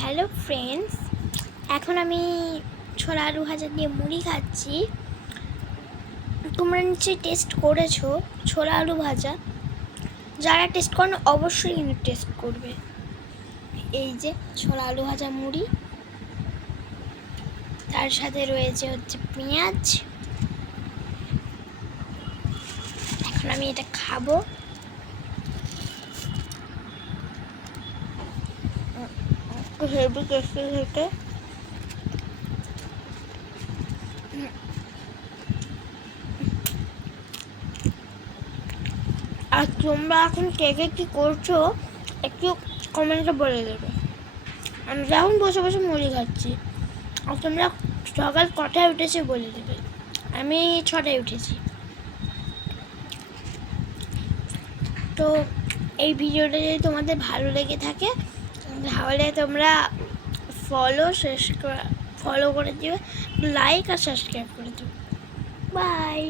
Hello friends, এখন আমি ছোলা আলু ভাজা দিয়ে মুড়ি খাচ্ছি। তোমরা নিশ্চয়ই টেস্ট করেছো ছোলা আলু ভাজা। যারা টেস্ট করো অবশ্যই কিন্তু টেস্ট করবে। এই যে ছোলা আলু ভাজা মুড়ি, তার সাথে রয়েছে হচ্ছে পেঁয়াজ। এখন আমি এটা খাবো। হেভি টেস্টি খেতে। আর তোমরা এখন কে কে কী করছো একটু কমেন্টে বলে দেবে। আমি যখন বসে বসে মুড়ি খাচ্ছি, আর তোমরা সকাল কটায় উঠেছে বলে দেবে। আমি 6টায় উঠেছি। তো এই ভিডিওটা যদি তোমাদের ভালো লেগে থাকে তাহলে তোমরা ফলো করে দিও, লাইক আর সাবস্ক্রাইব করে দিও। বাই।